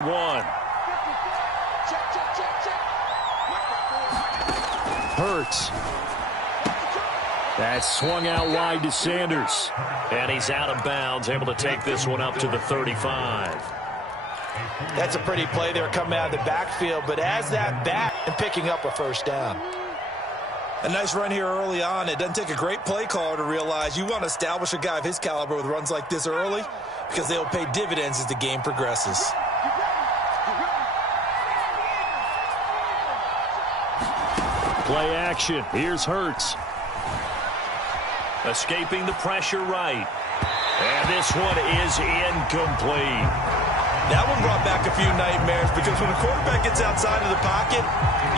One. Hurts. That swung out wide to Sanders. And he's out of bounds, able to take this one up to the 35. That's a pretty play there coming out of the backfield, but as that back and picking up a first down. A nice run here early on. It doesn't take a great play caller to realize you want to establish a guy of his caliber with runs like this early because they will pay dividends as the game progresses. Play action. Here's Hurts. Escaping the pressure right. And this one is incomplete. That one brought back a few nightmares because when a quarterback gets outside of the pocket,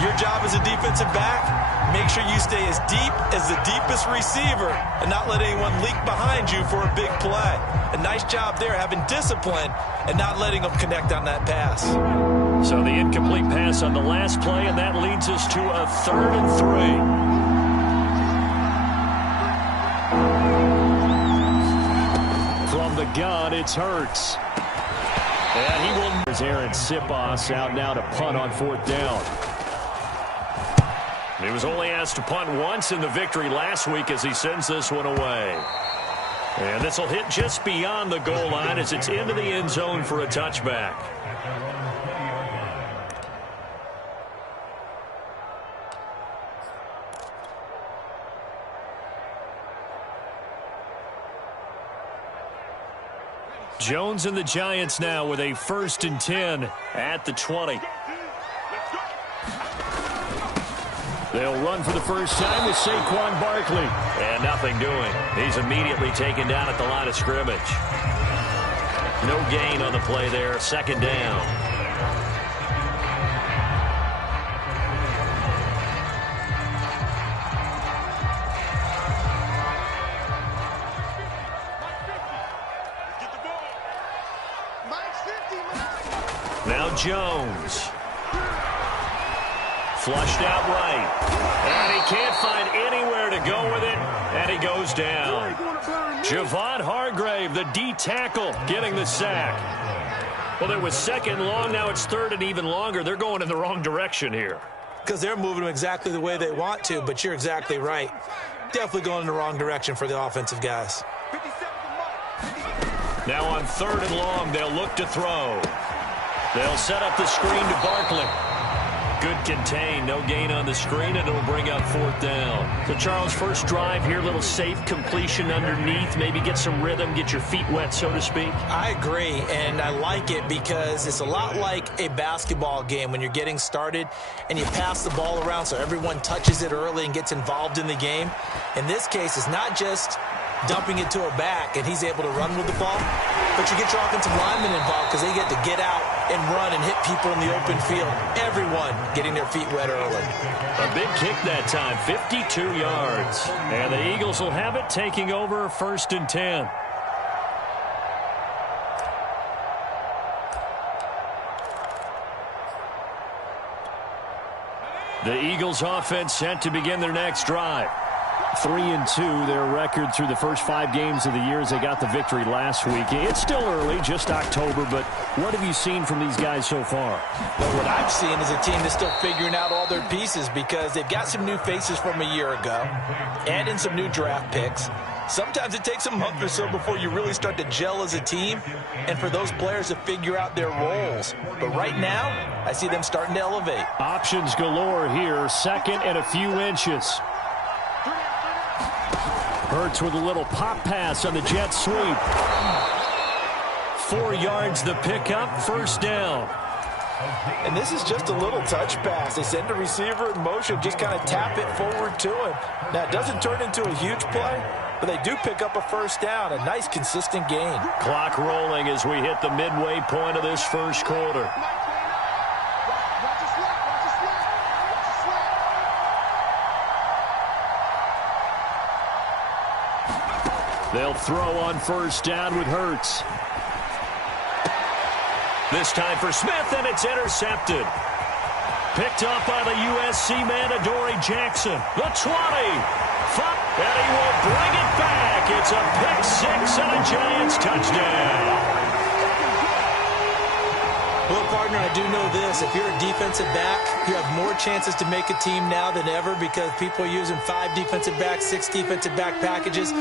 your job as a defensive back, make sure you stay as deep as the deepest receiver and not let anyone leak behind you for a big play. A nice job there having discipline and not letting them connect on that pass. So the incomplete pass on the last play, and that leads us to a 3rd and 3. From the gun, it's Hurts. And he will. There's Aaron Sipos out now to punt on 4th down. He was only asked to punt once in the victory last week as he sends this one away. And this will hit just beyond the goal line as it's into the end zone for a touchback. Jones and the Giants now with a 1st and 10 at the 20. They'll run for the first time with Saquon Barkley. And nothing doing. He's immediately taken down at the line of scrimmage. No gain on the play there. 2nd down. Now Jones. Flushed out right. And he can't find anywhere to go with it. And he goes down. Javon Hargrave, the D tackle, getting the sack. Well, it was 2nd long. Now it's 3rd and even longer. They're going in the wrong direction here. Because they're moving them exactly the way they want to, but you're exactly right. Definitely going in the wrong direction for the offensive guys. Now on 3rd and long, they'll look to throw. They'll set up the screen to Barkley. Good contain, no gain on the screen, and it'll bring up 4th down. So, Charles, first drive here, little safe completion underneath, maybe get some rhythm, get your feet wet, so to speak. I agree, and I like it because it's a lot like a basketball game when you're getting started and you pass the ball around so everyone touches it early and gets involved in the game. In this case, it's not just dumping it to a back and he's able to run with the ball, but you get your offensive linemen involved because they get to get out and run and hit people in the open field. Everyone getting their feet wet early. A big kick that time, 52 yards. And the Eagles will have it, taking over 1st and 10. The Eagles offense set to begin their next drive. 3-2, their record through the first 5 games of the year as they got the victory last week. It's still early, just October, but what have you seen from these guys so far? Well, what I've seen is a team that's still figuring out all their pieces because they've got some new faces from a year ago, add in some new draft picks. Sometimes it takes a month or so before you really start to gel as a team and for those players to figure out their roles. But right now, I see them starting to elevate. Options galore here, 2nd and a few inches. Hurts with a little pop pass on the jet sweep. 4 yards the pickup, 1st down. And this is just a little touch pass. They send the receiver in motion, just kind of tap it forward to him. Now, it doesn't turn into a huge play, but they do pick up a 1st down, a nice consistent gain. Clock rolling as we hit the midway point of this 1st quarter. They'll throw on 1st down with Hurts. This time for Smith, and it's intercepted. Picked up by the USC man, Adoree Jackson. The 20. And he will bring it back. It's a pick 6 and a Giants touchdown. Well, partner, I do know this. If you're a defensive back, you have more chances to make a team now than ever because people are using 5 defensive backs, 6 defensive back packages.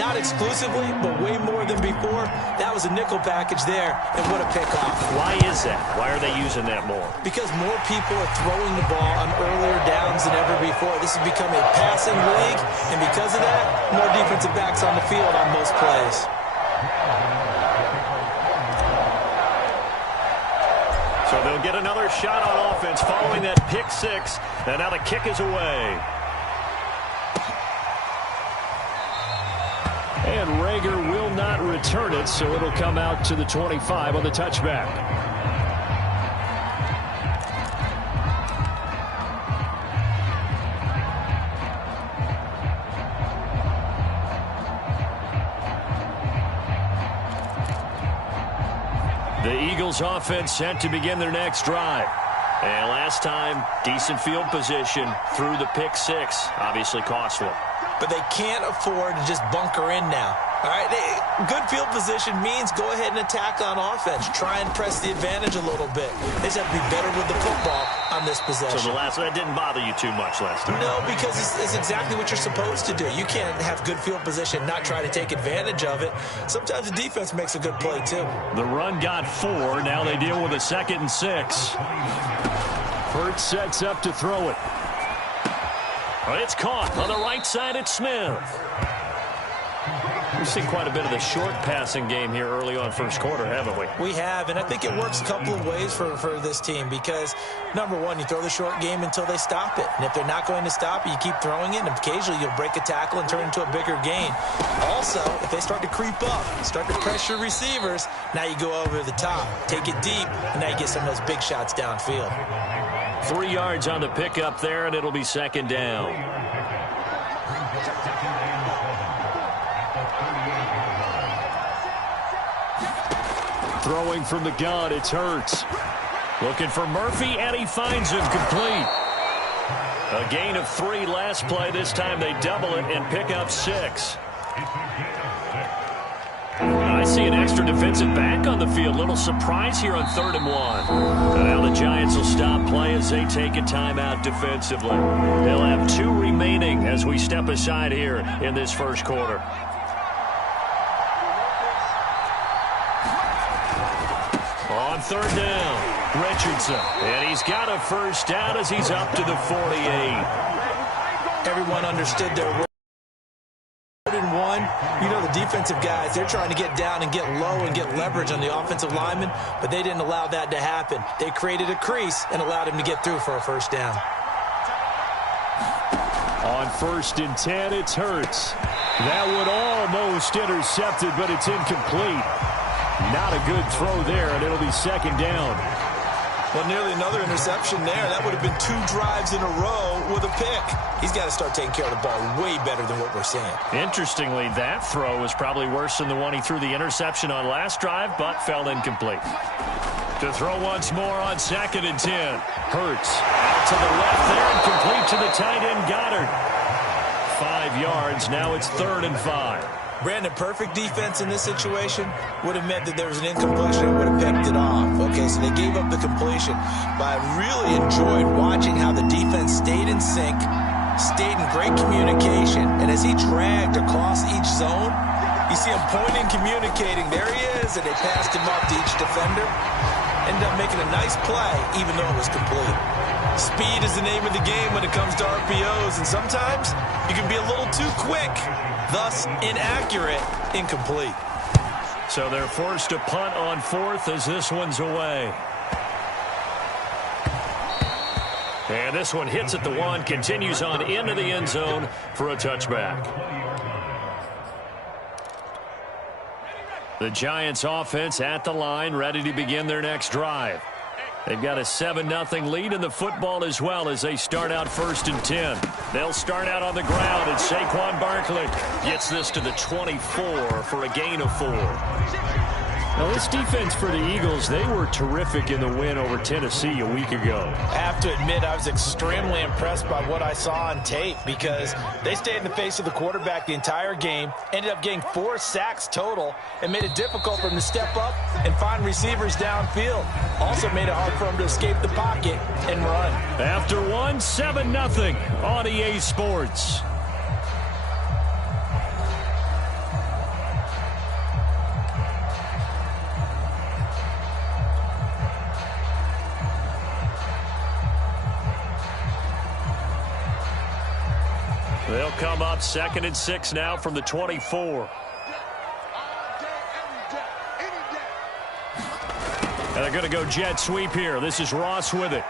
Not exclusively, but way more than before. That was a nickel package there, and what a pickoff. Why is that? Why are they using that more? Because more people are throwing the ball on earlier downs than ever before. This has become a passing league, and because of that, more defensive backs on the field on most plays. So they'll get another shot on offense following that pick 6, and now the kick is away. And Rager will not return it, so it'll come out to the 25 on the touchback. The Eagles offense set to begin their next drive. And last time, decent field position through the pick 6. Obviously costly. But they can't afford to just bunker in now. All right, good field position means go ahead and attack on offense. Try and press the advantage a little bit. They just have to be better with the football on this possession. So that didn't bother you too much last time? No, because it's exactly what you're supposed to do. You can't have good field position, not try to take advantage of it. Sometimes the defense makes a good play, too. The run got 4. Now they deal with a 2nd and 6. Hurts sets up to throw it. It's caught on the right side. It's Smith. We've seen quite a bit of the short passing game here early on first quarter, haven't we? We have, and I think it works a couple of ways for this team because, number one, you throw the short game until they stop it. And if they're not going to stop it, you keep throwing it, and occasionally you'll break a tackle and turn it into a bigger gain. Also, if they start to creep up, start to pressure receivers, now you go over the top, take it deep, and now you get some of those big shots downfield. 3 yards on the pickup there, and it'll be 2nd down. Throwing from the gun, it's Hurts. Looking for Murphy, and he finds him complete. A gain of 3 last play. This time they double it and pick up 6. I see an extra defensive back on the field. Little surprise here on 3rd and 1. And now the Giants will stop play as they take a timeout defensively. They'll have 2 remaining as we step aside here in this first quarter. On 3rd down, Richardson. And he's got a first down as he's up to the 48. Everyone understood their role. 3rd and 1, you know the defensive guys, they're trying to get down and get low and get leverage on the offensive lineman, but they didn't allow that to happen. They created a crease and allowed him to get through for a first down. On 1st and 10, it's Hurts. That one almost intercepted, but it's incomplete. Not a good throw there, and it'll be 2nd down. Well, nearly another interception there. That would have been 2 drives in a row with a pick. He's got to start taking care of the ball way better than what we're seeing. Interestingly, that throw was probably worse than the one he threw the interception on last drive, but fell incomplete. To throw once more on 2nd and 10. Hurts out to the left there and complete to the tight end Goddard. 5 yards. Now it's 3rd and 5. Brandon, perfect defense in this situation would have meant that there was an incompletion and would have picked it off. Okay, so they gave up the completion. But I really enjoyed watching how the defense stayed in sync, stayed in great communication, and as he dragged across each zone, you see him pointing, communicating. There he is, and they passed him up to each defender. Ended up making a nice play, even though it was complete. Speed is the name of the game when it comes to RPOs, and sometimes you can be a little too quick. Thus, inaccurate, incomplete. So they're forced to punt on 4th as this one's away. And this one hits at the 1, continues on into the end zone for a touchback. The Giants offense at the line, ready to begin their next drive. They've got a 7-0 lead in the football as well as they start out 1st and 10. They'll start out on the ground, and Saquon Barkley gets this to the 24 for a gain of 4. Now, this defense for the Eagles, they were terrific in the win over Tennessee a week ago. I have to admit, I was extremely impressed by what I saw on tape because they stayed in the face of the quarterback the entire game, ended up getting 4 sacks total, and made it difficult for him to step up and find receivers downfield. Also made it hard for him to escape the pocket and run. After one, 7-0 on EA Sports. They'll come up 2nd and 6 now from the 24. And they're going to go jet sweep here. This is Ross with it.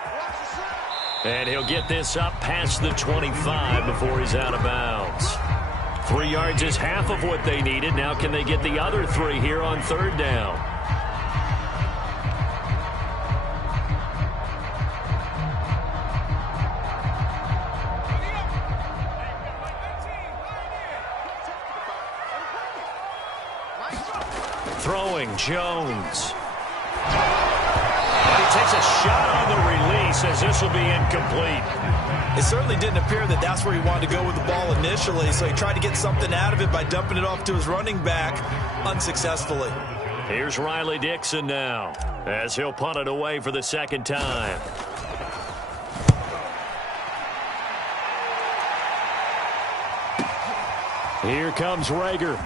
And he'll get this up past the 25 before he's out of bounds. 3 yards is half of what they needed. Now can they get the other 3 here on 3rd down? Throwing, Jones. And he takes a shot on the release as this will be incomplete. It certainly didn't appear that that's where he wanted to go with the ball initially, so he tried to get something out of it by dumping it off to his running back unsuccessfully. Here's Riley Dixon now as he'll punt it away for the 2nd time. Here comes Rager.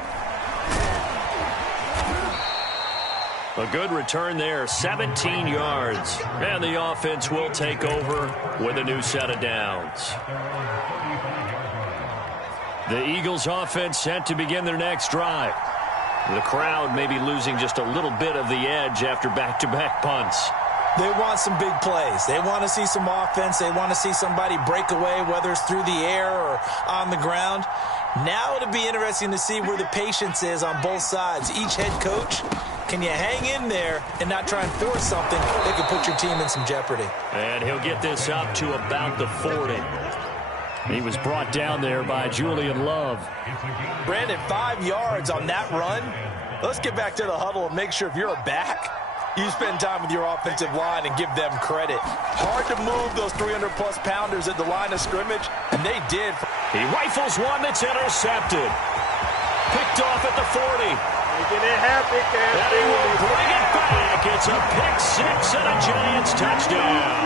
A good return there, 17 yards. And the offense will take over with a new set of downs. The Eagles offense set to begin their next drive. The crowd may be losing just a little bit of the edge after back-to-back punts. They want some big plays. They want to see some offense. They want to see somebody break away, whether it's through the air or on the ground. Now it'll be interesting to see where the patience is on both sides. Each head coach, can you hang in there and not try and force something that could put your team in some jeopardy? And he'll get this up to about the 40. He was brought down there by Julian Love. Brandon, 5 yards on that run. Let's get back to the huddle and make sure if you're a back, you spend time with your offensive line and give them credit. Hard to move those 300-plus pounders at the line of scrimmage, and they did. He rifles one that's intercepted. Picked off at the 40. Making it happen, Cam. And he will bring it back. It's a pick 6 and a Giants touchdown.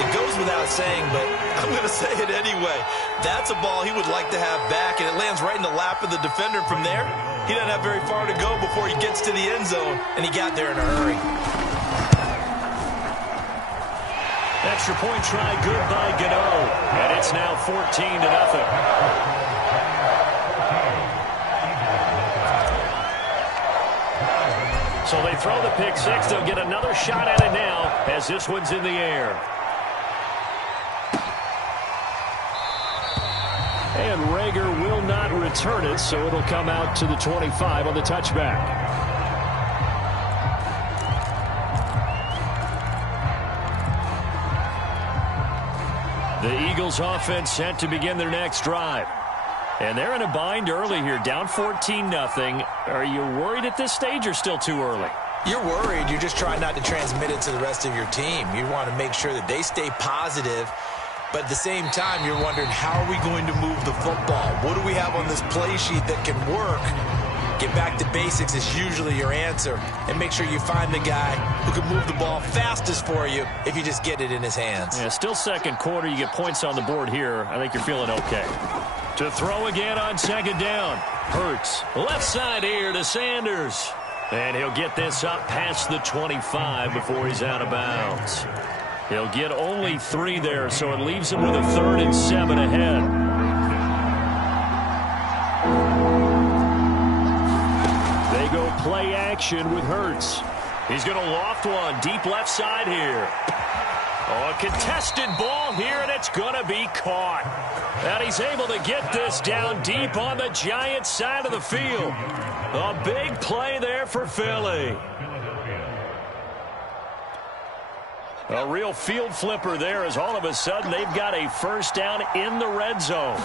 It goes without saying, but I'm going to say it anyway. That's a ball he would like to have back, and it lands right in the lap of the defender. From there, he doesn't have very far to go before he gets to the end zone, and he got there in a hurry. Extra point try good by Gano, and it's now 14-0. So they throw the pick 6. They'll get another shot at it now as this one's in the air. And Rager will not return it, so it'll come out to the 25 on the touchback. The Eagles offense set to begin their next drive. And they're in a bind early here, down 14-0. Are you worried at this stage or still too early? You're worried. You're just trying not to transmit it to the rest of your team. You want to make sure that they stay positive. But at the same time, you're wondering, how are we going to move the football? What do we have on this play sheet that can work? Get back to basics is usually your answer. And make sure you find the guy who can move the ball fastest for you if you just get it in his hands. Yeah, still 2nd quarter. You get points on the board here. I think you're feeling okay. To throw again on 2nd down. Hurts. Left side here to Sanders. And he'll get this up past the 25 before he's out of bounds. He'll get only 3 there, so it leaves him with a 3rd and 7 ahead. They go play action with Hurts. He's going to loft one deep left side here. Oh, a contested ball here, and it's going to be caught. And he's able to get this down deep on the Giants side of the field. A big play there for Philly. A real field flipper there as all of a sudden they've got a 1st down in the red zone.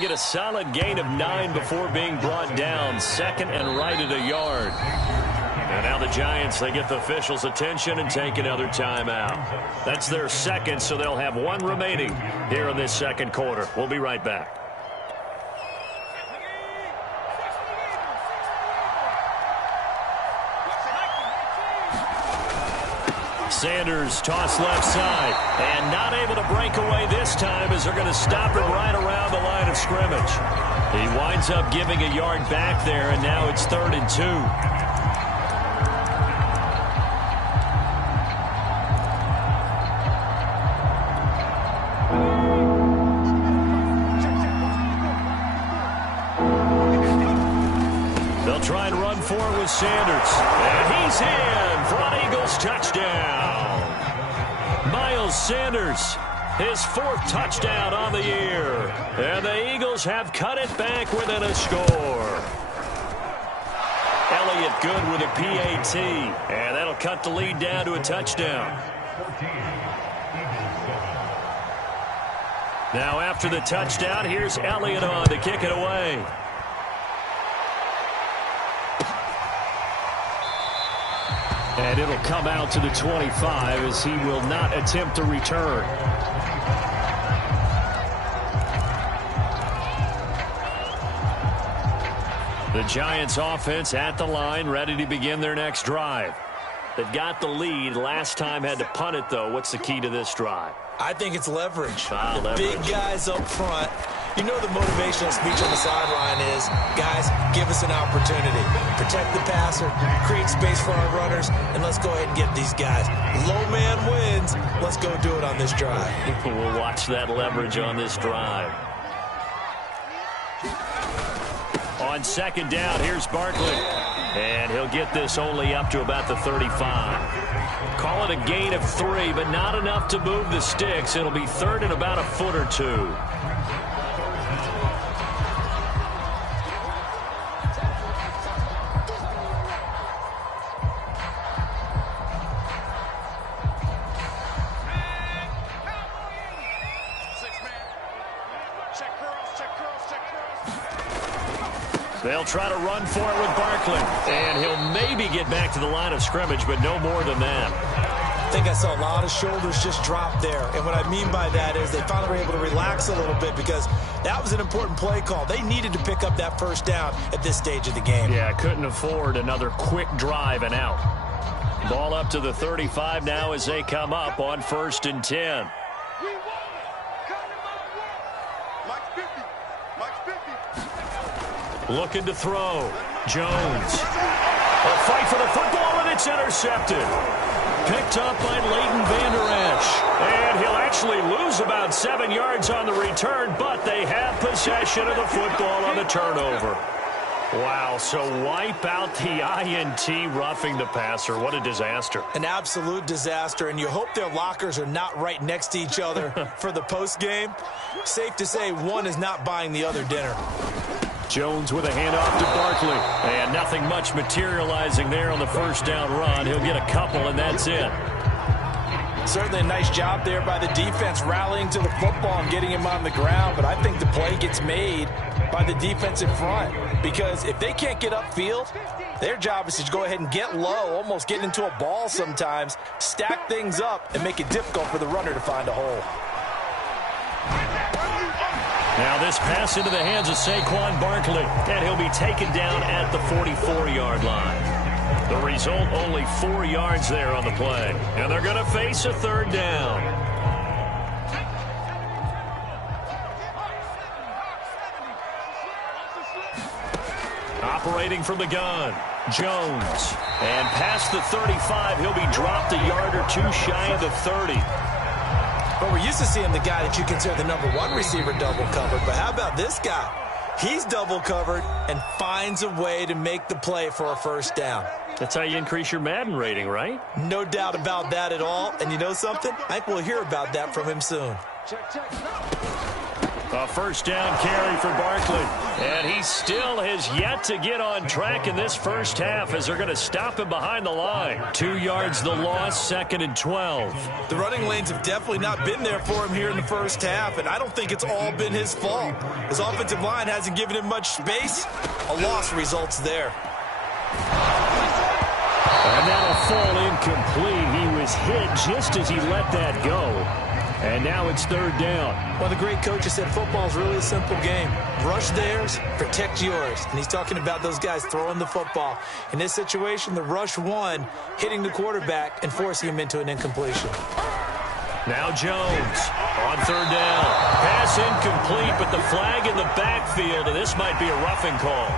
Get a a solid gain of 9 before being brought down. Second and right at a yard. And now the Giants, they get the officials' attention and take another timeout. That's their second, so they'll have 1 remaining here in this second quarter. We'll be right back. Sanders toss left side, and not able to break away this time as they're going to stop him right around the line of scrimmage. He winds up giving a yard back there, and now it's 3rd and 2. They'll try and run forward with Sanders. And he's in for an Eagles touchdown. Miles Sanders, his 4th touchdown on the year. And the Eagles have cut it back within a score. Elliott good with a PAT. And that'll cut the lead down to a touchdown. Now after the touchdown, here's Elliott on to kick it away. And it'll come out to the 25 as he will not attempt to return. The Giants offense at the line, ready to begin their next drive. They've got the lead. Last time had to punt it, though. What's the key to this drive? I think it's leverage. Leverage. Big guys up front. You know the motivational speech on the sideline is, guys, give us an opportunity. Protect the passer, create space for our runners, and let's go ahead and get these guys. Low man wins. Let's go do it on this drive. We'll watch that leverage on this drive. On second down, here's Barkley. And he'll get this only up to about the 35. Call it a gain of 3, but not enough to move the sticks. It'll be 3rd and about a foot or 2. They'll try to run for it with Barkley. And he'll maybe get back to the line of scrimmage, but no more than that. I think I saw a lot of shoulders just drop there. And what I mean by that is they finally were able to relax a little bit because that was an important play call. They needed to pick up that first down at this stage of the game. Yeah, couldn't afford another quick drive and out. Ball up to the 35 now as they come up on 1st and 10. Looking to throw. Jones. A fight for the football, and it's intercepted. Picked up by Leighton Vander Esch. And he'll actually lose about 7 yards on the return, but they have possession of the football on the turnover. Wow, so wipe out the INT, roughing the passer. What a disaster. An absolute disaster, and you hope their lockers are not right next to each other for the postgame. Safe to say one is not buying the other dinner. Jones with a handoff to Barkley. And nothing much materializing there on the first down run. He'll get a couple, and that's it. Certainly a nice job there by the defense rallying to the football and getting him on the ground, but I think the play gets made by the defensive front because if they can't get upfield, their job is to go ahead and get low, almost get into a ball sometimes, stack things up, and make it difficult for the runner to find a hole. Now this pass into the hands of Saquon Barkley, and he'll be taken down at the 44-yard line. The result, only 4 yards there on the play. And they're going to face a 3rd down. Operating from the gun, Jones. And past the 35, he'll be dropped a yard or 2 shy of the 30. But we're used to seeing the guy that you consider the #1 receiver double covered. But how about this guy? He's double covered and finds a way to make the play for a first down. That's how you increase your Madden rating, right? No doubt about that at all. And you know something? I think we'll hear about that from him soon. A first down carry for Barkley. And he still has yet to get on track in this first half as they're going to stop him behind the line. 2 yards the loss, 2nd and 12. The running lanes have definitely not been there for him here in the first half, and I don't think it's all been his fault. His offensive line hasn't given him much space. A loss results there. And that'll fall incomplete. He was hit just as he let that go. And now it's 3rd down. One of the great coaches said football is really a simple game. Rush theirs, protect yours. And he's talking about those guys throwing the football. In this situation, the rush won, hitting the quarterback and forcing him into an incompletion. Now Jones on 3rd down. Pass incomplete, but the flag in the backfield, and this might be a roughing call.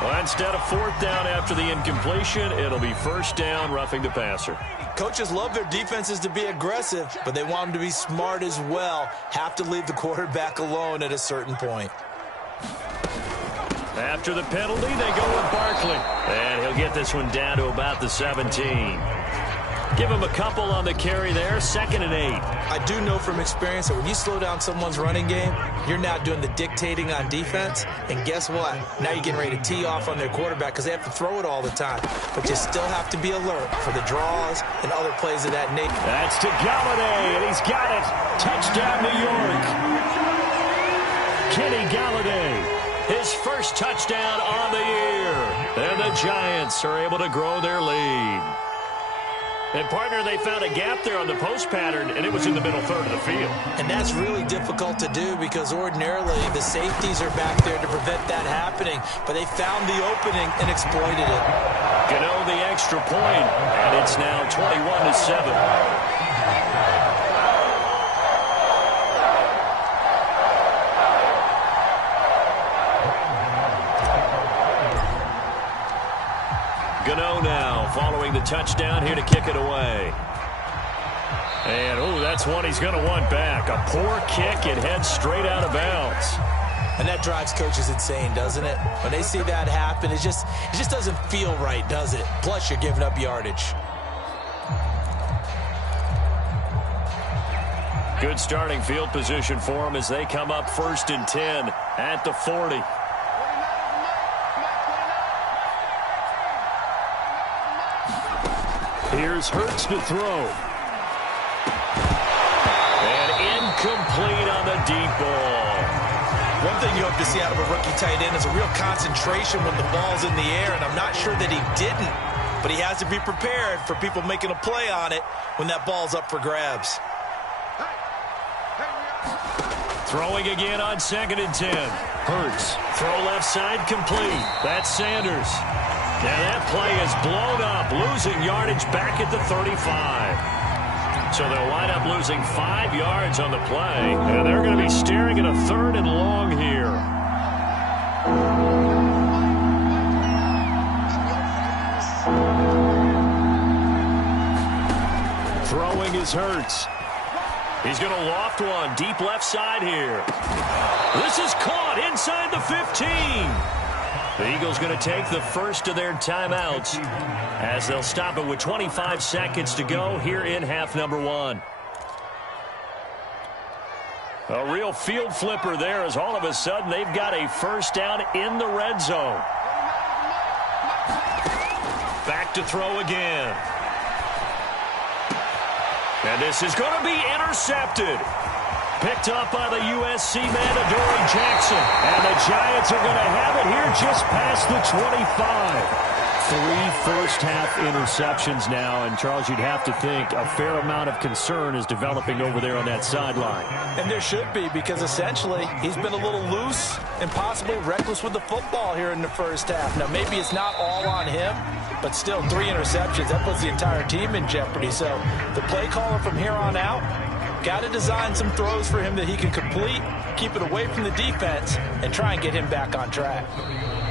Well, instead of 4th down after the incompletion, it'll be 1st down, roughing the passer. Coaches love their defenses to be aggressive, but they want them to be smart as well. Have to leave the quarterback alone at a certain point. After the penalty, they go with Barkley. And he'll get this one down to about the 17. Give him a couple on the carry there, 2nd and 8. I do know from experience that when you slow down someone's running game, you're now doing the dictating on defense. And guess what? Now you're getting ready to tee off on their quarterback because they have to throw it all the time. But you still have to be alert for the draws and other plays of that nature. That's to Galladay, and he's got it. Touchdown, New York. Kenny Galladay, his first touchdown on the year. And the Giants are able to grow their lead. And, partner, they found a gap there on the post pattern, and it was in the middle third of the field. And that's really difficult to do because ordinarily the safeties are back there to prevent that happening. But they found the opening and exploited it. Gano the extra point, and it's now 21-7. Gano now following the touchdown here to kick it away. And, oh, that's one he's going to want back. A poor kick and heads straight out of bounds. And that drives coaches insane, doesn't it? When they see that happen, it just doesn't feel right, does it? Plus, you're giving up yardage. Good starting field position for them as they come up 1st and 10 at the 40. Here's Hurts to throw. And incomplete on the deep ball. One thing you hope to see out of a rookie tight end is a real concentration when the ball's in the air, and I'm not sure that he didn't, but he has to be prepared for people making a play on it when that ball's up for grabs. Throwing again on 2nd and 10. Hurts. Throw left side complete. That's Sanders. Now that play is blown up, losing yardage back at the 35. So they'll wind up losing 5 yards on the play, and they're going to be staring at a 3rd and long here. Throwing is Hurts. He's going to loft one deep left side here. This is caught inside the 15. The Eagles going to take the first of their timeouts as they'll stop it with 25 seconds to go here in half number 1. A real field flipper there as all of a sudden they've got a first down in the red zone. Back to throw again. And this is going to be intercepted. Picked up by the USC man, Adoree Jackson. And the Giants are going to have it here just past the 25. 3 first-half interceptions now. And, Charles, you'd have to think a fair amount of concern is developing over there on that sideline. And there should be, because essentially he's been a little loose and possibly reckless with the football here in the first half. Now, maybe it's not all on him, but still 3 interceptions. That puts the entire team in jeopardy. So the play caller from here on out, got to design some throws for him that he can complete, keep it away from the defense, and try and get him back on track.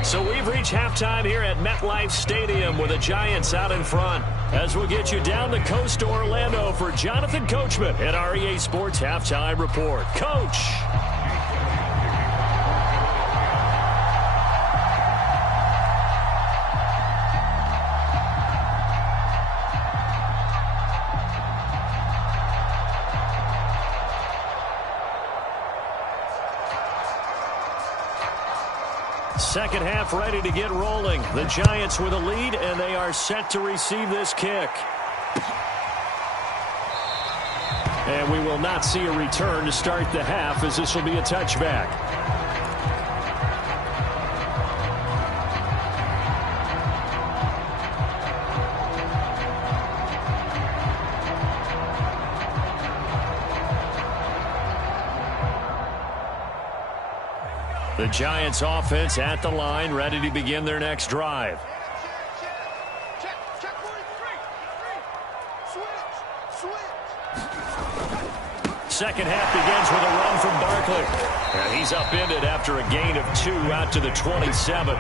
So we've reached halftime here at MetLife Stadium with the Giants out in front. As we'll get you down the coast to Orlando for Jonathan Coachman at our EA Sports Halftime Report. Coach. second half ready to get rolling. The Giants with a lead, and they are set to receive this kick. And we will not see a return to start the half, as this will be a touchback. The Giants offense at the line, ready to begin their next drive. Second half begins with a run from Barkley. And he's upended after a gain of 2 out to the 27.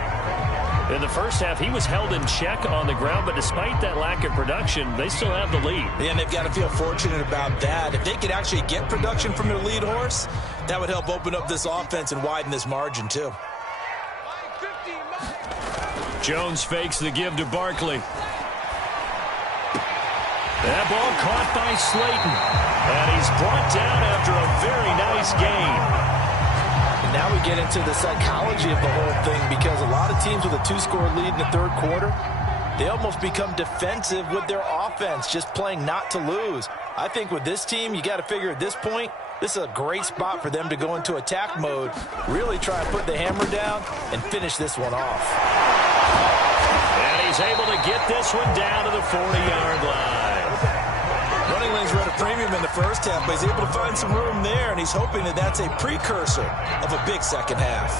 In the first half, he was held in check on the ground, but despite that lack of production, they still have the lead. Yeah, and they've got to feel fortunate about that. If they could actually get production from their lead horse, that would help open up this offense and widen this margin, too. Jones fakes the give to Barkley. That ball caught by Slayton. And he's brought down after a very nice gain. And now we get into the psychology of the whole thing, because a lot of teams with a 2-score lead in the third quarter, they almost become defensive with their offense, just playing not to lose. I think with this team, you got to figure at this point, this is a great spot for them to go into attack mode, really try and put the hammer down and finish this one off. And he's able to get this one down to the 40-yard line. Running lanes were at a premium in the first half, but he's able to find some room there, and he's hoping that that's a precursor of a big second half.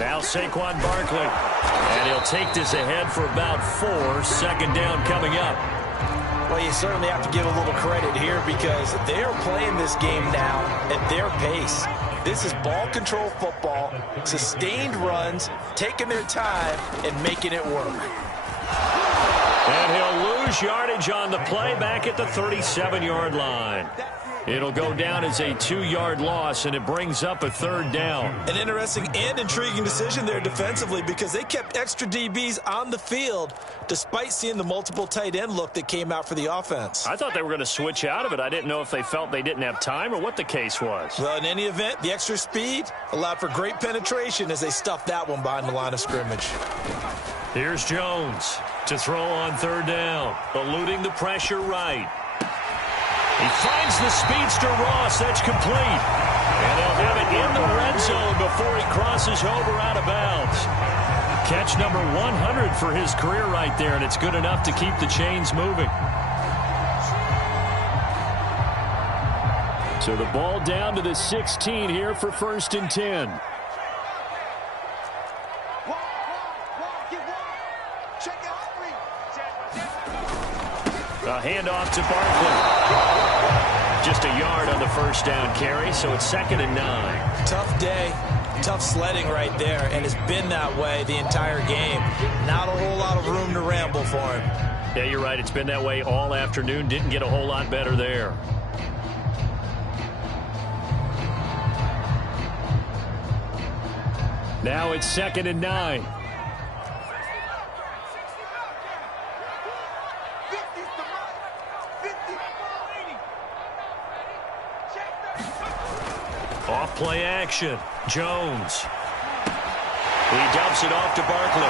Now Saquon Barkley. And he'll take this ahead for about 4. Second down coming up. Well, you certainly have to give a little credit here, because they are playing this game now at their pace. This is ball control football, sustained runs, taking their time, and making it work. And he'll lose yardage on the play back at the 37-yard line. It'll go down as a 2-yard loss, and it brings up a third down. An interesting and intriguing decision there defensively, because they kept extra DBs on the field despite seeing the multiple tight end look that came out for the offense. I thought they were going to switch out of it. I didn't know if they felt they didn't have time or what the case was. Well, in any event, the extra speed allowed for great penetration as they stuffed that one behind the line of scrimmage. Here's Jones to throw on third down, eluding the pressure right. He finds the speedster Ross. That's complete. And they'll have it in the red zone before he crosses over out of bounds. Catch number 100 for his career right there, and it's good enough to keep the chains moving. So the ball down to the 16 here for 1st and 10. A handoff to Barkley. Just a yard on the first down carry, so it's 2nd and 9. Tough day, tough sledding right there, and it's been that way the entire game. Not a whole lot of room to ramble for him. Yeah, you're right. It's been that way all afternoon. Didn't get a whole lot better there. Now it's 2nd and 9. Off play action. Jones. He dumps it off to Barkley.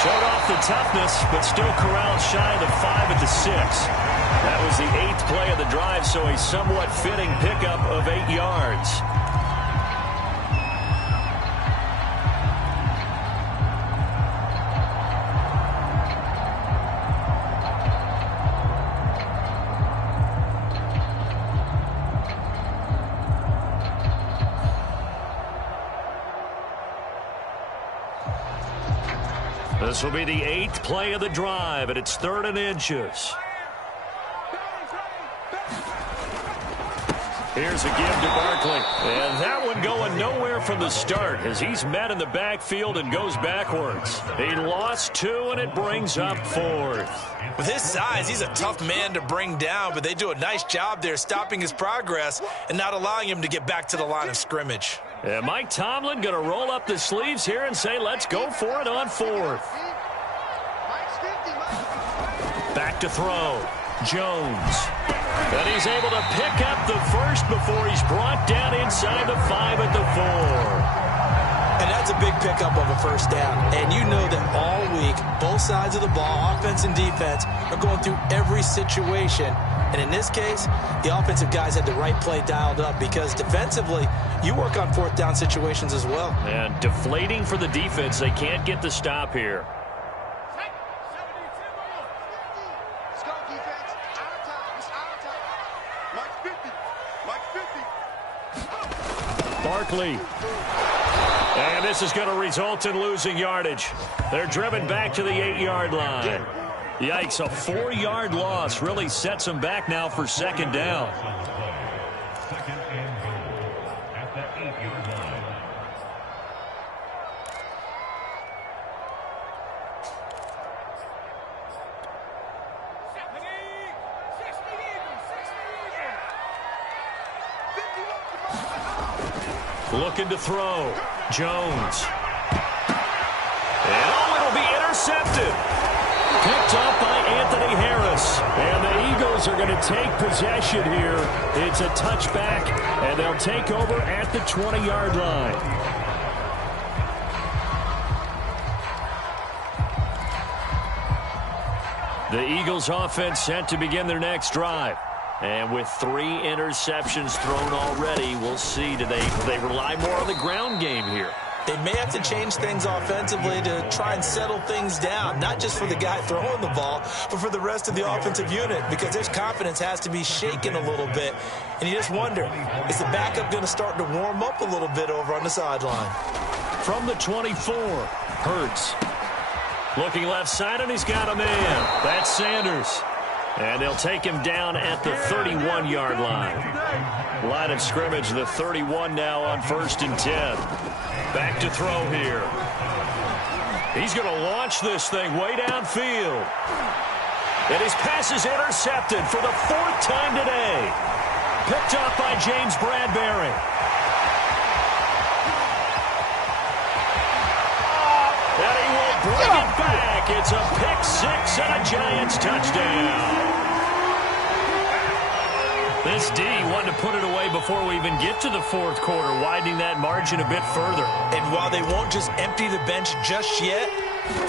Showed off the toughness, but still corralled shy of the 5 at the 6. That was the 8th play of the drive, so a somewhat fitting pickup of 8 yards. This will be the 8th play of the drive, and it's 3rd and inches. Here's a give to Barkley. And that one going nowhere from the start as he's met in the backfield and goes backwards. He lost 2, and it brings up 4th. With his size, he's a tough man to bring down, but they do a nice job there stopping his progress and not allowing him to get back to the line of scrimmage. And Mike Tomlin going to roll up the sleeves here and say, let's go for it on 4th. Back to throw. Jones. And he's able to pick up the first before he's brought down inside the 5 at the 4. And that's a big pickup of a first down. And you know that all week, both sides of the ball, offense and defense, are going through every situation. And in this case, the offensive guys had the right play dialed up because defensively, you work on 4th down situations as well. And deflating for the defense. They can't get the stop here. Barkley. And this is going to result in losing yardage. They're driven back to the 8-yard line. Yikes, a 4-yard loss really sets them back now for 2nd down. At the 8-yard line. Looking to throw. Jones. And it'll be intercepted. Picked up by Anthony Harris. And the Eagles are going to take possession here. It's a touchback, and they'll take over at the 20-yard line. The Eagles offense set to begin their next drive. And with 3 interceptions thrown already, we'll see. Do they rely more on the ground game here? They may have to change things offensively to try and settle things down, not just for the guy throwing the ball, but for the rest of the offensive unit, because their confidence has to be shaken a little bit. And you just wonder, is the backup going to start to warm up a little bit over on the sideline? From the 24, Hurts. Looking left side, and he's got a man. That's Sanders. And they'll take him down at the 31-yard line. Line of scrimmage, the 31 now on 1st and 10. Back to throw here. He's going to launch this thing way downfield. And his pass is intercepted for the 4th time today. Picked up by James Bradbury. And he will bring it back. It's a pick-6 and a Giants touchdown. This D wanted to put it away before we even get to the 4th quarter, widening that margin a bit further. And while they won't just empty the bench just yet,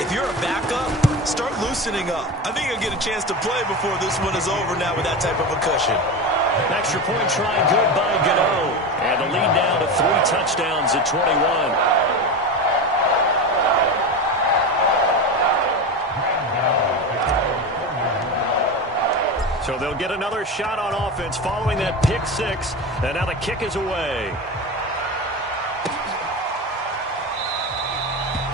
if you're a backup, start loosening up. I think you'll get a chance to play before this one is over now with that type of a cushion. Extra point try good by Gano. And the lead down to 3 touchdowns at 21. So they'll get another shot on offense following that pick-6. And now the kick is away.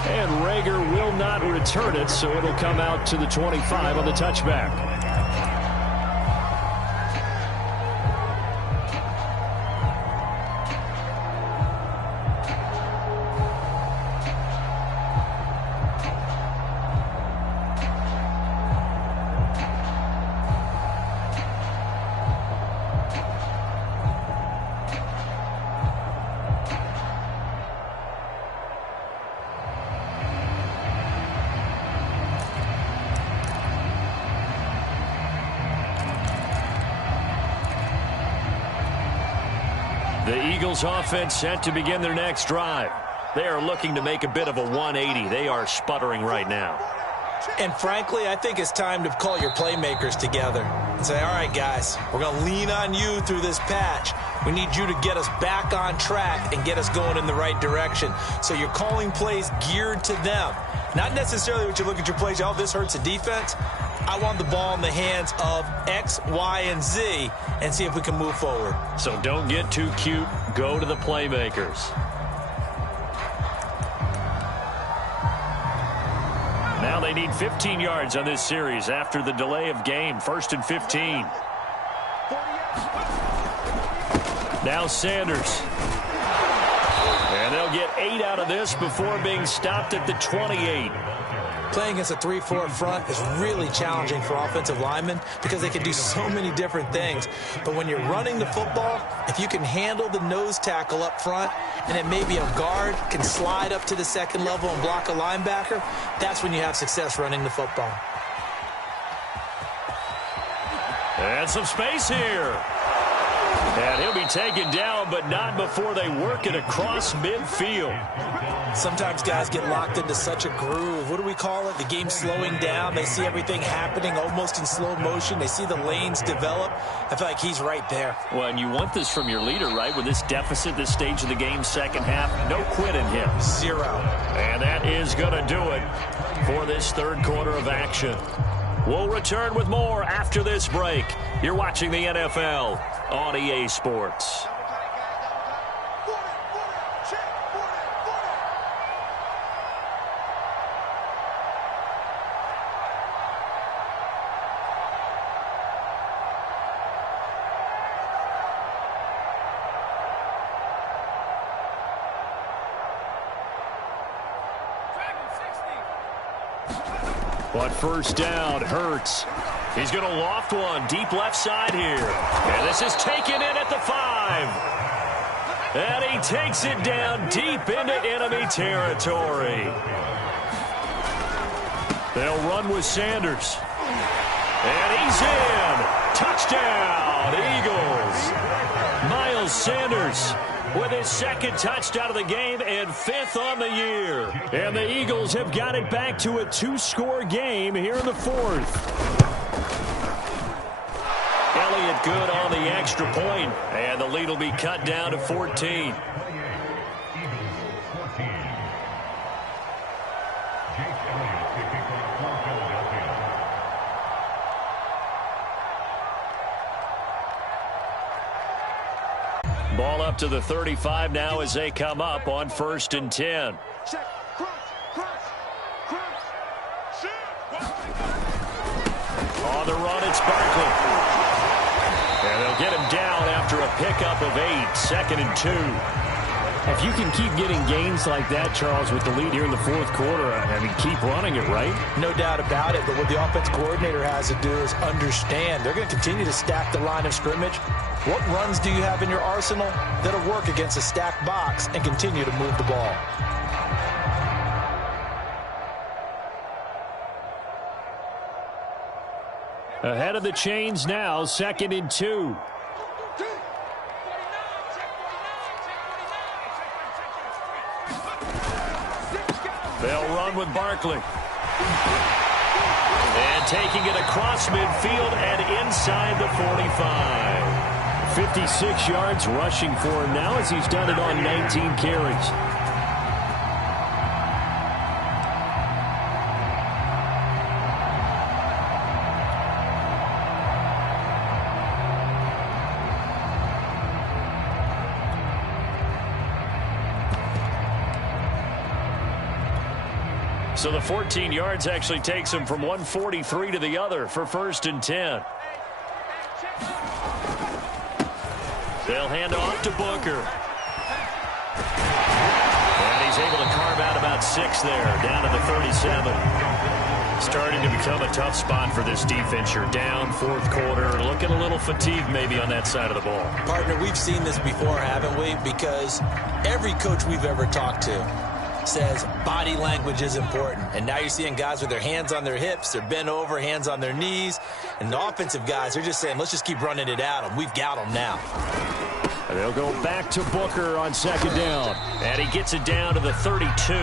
And Rager will not return it, so it'll come out to the 25 on the touchback. The Eagles offense set to begin their next drive. They are looking to make a bit of a 180. They are sputtering right now. And frankly, I think it's time to call your playmakers together and say, all right, guys, we're going to lean on you through this patch. We need you to get us back on track and get us going in the right direction. So you're calling plays geared to them. Not necessarily what you look at your plays, oh, this hurts the defense. I want the ball in the hands of X, Y, and Z and see if we can move forward. So don't get too cute. Go to the playmakers. Now they need 15 yards on this series after the delay of game. 1st and 15. Now Sanders. And they'll get 8 out of this before being stopped at the 28. Playing against a 3-4 front is really challenging for offensive linemen because they can do so many different things. But when you're running the football, if you can handle the nose tackle up front and then maybe a guard can slide up to the second level and block a linebacker, that's when you have success running the football. And some space here. And he'll be taken down, but not before they work it across midfield. Sometimes guys get locked into such a groove. What do we call it? The game's slowing down. They see everything happening almost in slow motion. They see the lanes develop. I feel like he's right there. Well, and you want this from your leader, right? With this deficit, this stage of the game, second half, no quit in him. 0. And that is going to do it for this third quarter of action. We'll return with more after this break. You're watching the NFL on EA Sports. On first down, Hurts. He's going to loft one deep left side here. And this is taken in at the 5. And he takes it down deep into enemy territory. They'll run with Sanders. And he's in. Touchdown, Eagles. Miles Sanders with his second touchdown of the game and 5th on the year. And the Eagles have got it back to a 2-score game here in the 4th. Elliott good on the extra point, and the lead will be cut down to 14. Ball up to the 35 now as they come up on 1st and 10. On the run, it's Barkley. And they'll get him down after a pickup of 8, 2nd and 2. If you can keep getting gains like that, Charles, with the lead here in the 4th quarter, I mean, keep running it, right? No doubt about it, but what the offense coordinator has to do is understand. They're going to continue to stack the line of scrimmage. What runs do you have in your arsenal that'll work against a stacked box and continue to move the ball? Ahead of the chains now, 2nd and 2. They'll run with Barkley. And taking it across midfield and inside the 45. 56 yards rushing for him now as he's done it on 19 carries. So the 14 yards actually takes him from 143 to the other for 1st and 10. They'll hand off to Booker. And he's able to carve out about 6 there, down to the 37. Starting to become a tough spot for this defense. You're down 4th quarter, looking a little fatigued maybe on that side of the ball. Partner, we've seen this before, haven't we? Because every coach we've ever talked to says body language is important. And now you're seeing guys with their hands on their hips, they're bent over, hands on their knees. And the offensive guys are just saying, let's just keep running it at them. We've got them now. And they'll go back to Booker on 2nd down. And he gets it down to the 32.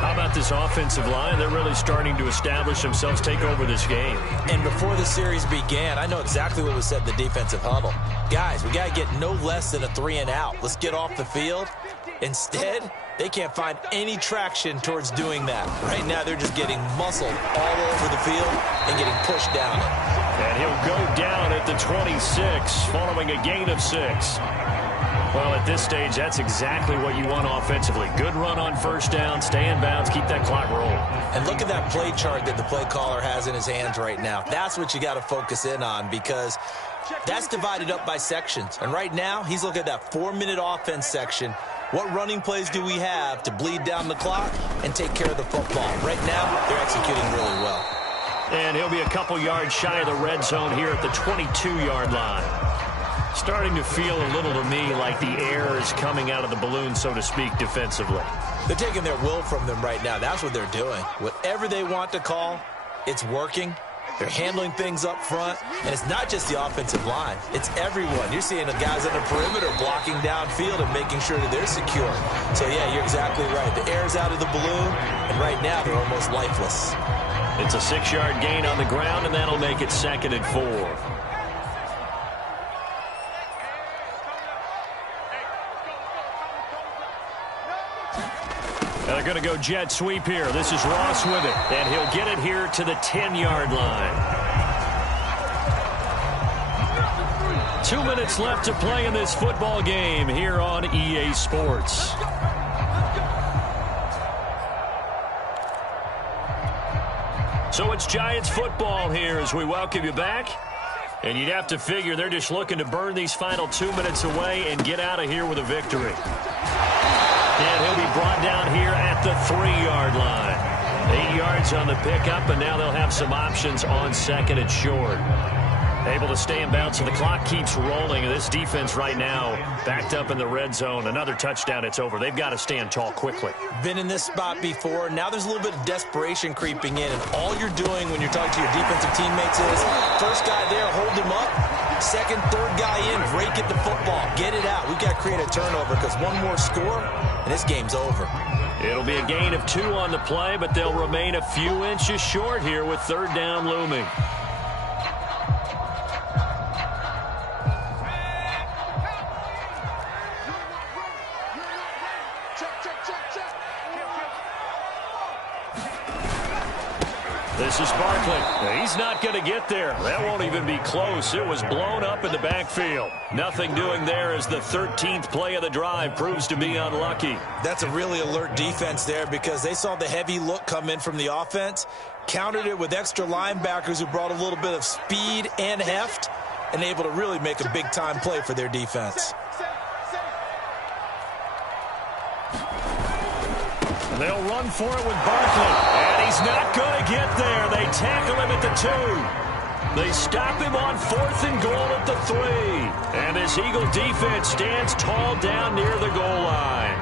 How about this offensive line? They're really starting to establish themselves, take over this game. And before the series began, I know exactly what was said in the defensive huddle. Guys, we got to get no less than a 3 and out. Let's get off the field. Instead, they can't find any traction towards doing that. Right now, they're just getting muscled all over the field and getting pushed down it. And he'll go down at the 26, following a gain of 6. Well, at this stage, that's exactly what you want offensively. Good run on 1st down, stay in bounds, keep that clock rolling. And look at that play chart that the play caller has in his hands right now. That's what you got to focus in on, because That's divided up by sections. And right now, he's looking at that 4-minute offense section. What running plays do we have to bleed down the clock and take care of the football? Right now, they're executing really well. And he'll be a couple yards shy of the red zone here at the 22-yard line. Starting to feel a little to me like the air is coming out of the balloon, so to speak, defensively. They're taking their will from them right now. That's what they're doing. Whatever they want to call, it's working. They're handling things up front, and it's not just the offensive line. It's everyone. You're seeing the guys on the perimeter blocking downfield and making sure that they're secure. So, yeah, you're exactly right. The air's out of the balloon, and right now they're almost lifeless. It's a 6-yard gain on the ground, and that'll make it 2nd and 4. They're going to go jet sweep here. This is Ross with it, and he'll get it here to the 10-yard line. 2 minutes left to play in this football game here on EA Sports. So it's Giants football here as we welcome you back. And you'd have to figure they're just looking to burn these final 2 minutes away and get out of here with a victory. And he'll be brought down here at the 3-yard line. 8 yards on the pickup, and now they'll have some options on 2nd and short. Able to stay in bounds, so the clock keeps rolling. And this defense right now backed up in the red zone. Another touchdown, it's over. They've got to stand tall quickly. Been in this spot before. Now there's a little bit of desperation creeping in, and all you're doing when you're talking to your defensive teammates is first guy there, hold him up. Second, third guy in, break it the football. Get it out. We've got to create a turnover because one more score, and this game's over. It'll be a gain of 2 on the play, but they'll remain a few inches short here with 3rd down looming. This is Barkley. He's not going to get there. That won't even be close. It was blown up in the backfield. Nothing doing there as the 13th play of the drive proves to be unlucky. That's a really alert defense there because they saw the heavy look come in from the offense, countered it with extra linebackers who brought a little bit of speed and heft, and able to really make a big-time play for their defense. They'll run for it with Barkley, and he's not going to get there. They tackle him at the 2. They stop him on 4th and goal at the 3. And this Eagle defense stands tall down near the goal line.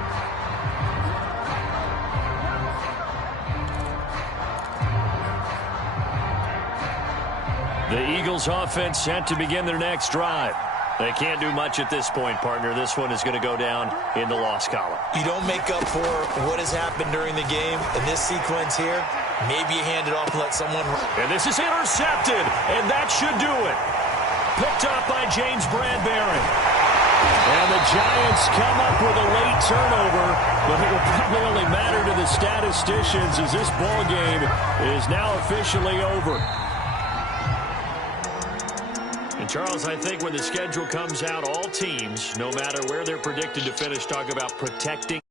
The Eagles offense set to begin their next drive. They can't do much at this point, partner. This one is going to go down in the loss column. You don't make up for what has happened during the game. In this sequence here, maybe you hand it off and let someone run. And this is intercepted, and that should do it. Picked up by James Bradbury. And the Giants come up with a late turnover, but it will probably only matter to the statisticians as this ball game is now officially over. Charles, I think when the schedule comes out, all teams, no matter where they're predicted to finish, talk about protecting